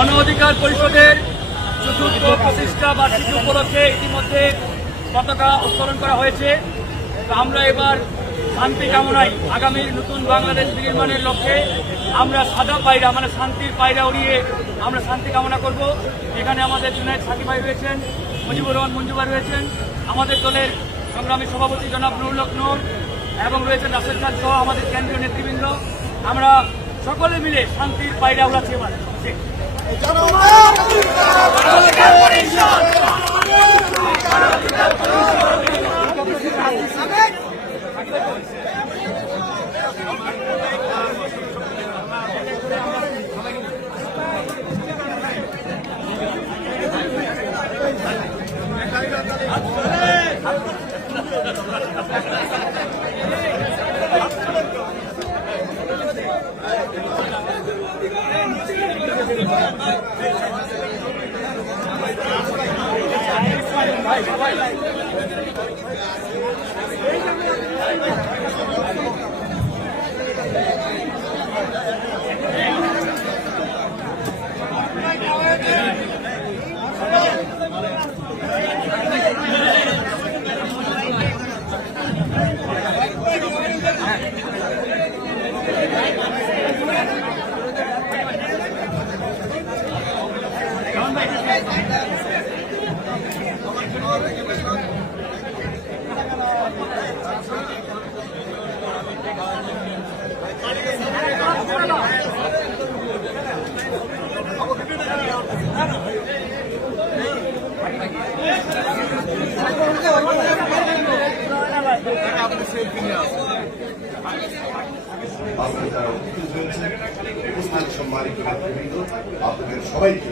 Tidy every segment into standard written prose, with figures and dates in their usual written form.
গণ অধিকার পরিষদের চতুর্থ প্রতিষ্ঠা বার্ষিকী উপলক্ষে ইতিমধ্যে পতাকা উত্তোলন করা হয়েছে। আমরা এবার শান্তি কামনায় আগামী নতুন বাংলাদেশ নির্মাণের লক্ষ্যে আমরা সাদা পায়রা মানে শান্তির পায়রা উড়িয়ে আমরা শান্তি কামনা করব। এখানে আমাদের জুনায়েদ সাকিব ভাই রয়েছেন, মুজিবুর রহমান মঞ্জু ভাই রয়েছেন, আমাদের দলের সংগ্রামী সভাপতি জনাব নুরুল হক নূর এবং রয়েছেন রাসেল খান সহ আমাদের কেন্দ্রীয় নেতৃবৃন্দ। আমরা সকলে মিলে শান্তির পায়রা উড়াচ্ছি এবার। আপনাদের সবাইকে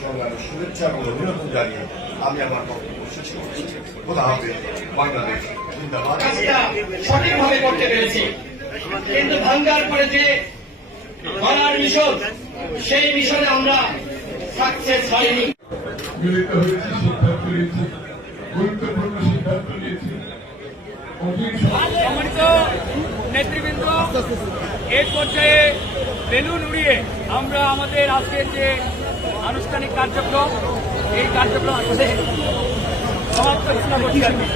সংগ্রামী শুভেচ্ছা এবং অভিনন্দন জানিয়ে আমি আমার বক্তব্য শেষ করছি। খোদা হাফেজ। বাংলাদেশ জিন্দাবাদ। সঠিকভাবে করতে পেরেছি, কিন্তু ভাঙ্গার পরে যে গড়ার মিশন, সেই মিশনে আমরা সাকসেস হয়নি। মিলিত হয়েছি, সিদ্ধান্ত নিয়েছি, গুরুত্বপূর্ণ সিদ্ধান্ত নিয়েছি। সম্মানিত নেতৃবৃন্দ, এই পর্যায়ে বেলুন উড়িয়ে আমরা আমাদের আজকের যে আনুষ্ঠানিক কার্যক্রম, এই কার্যক্রম আসলে সমাপ্ত ঘোষণা করছি আর কি।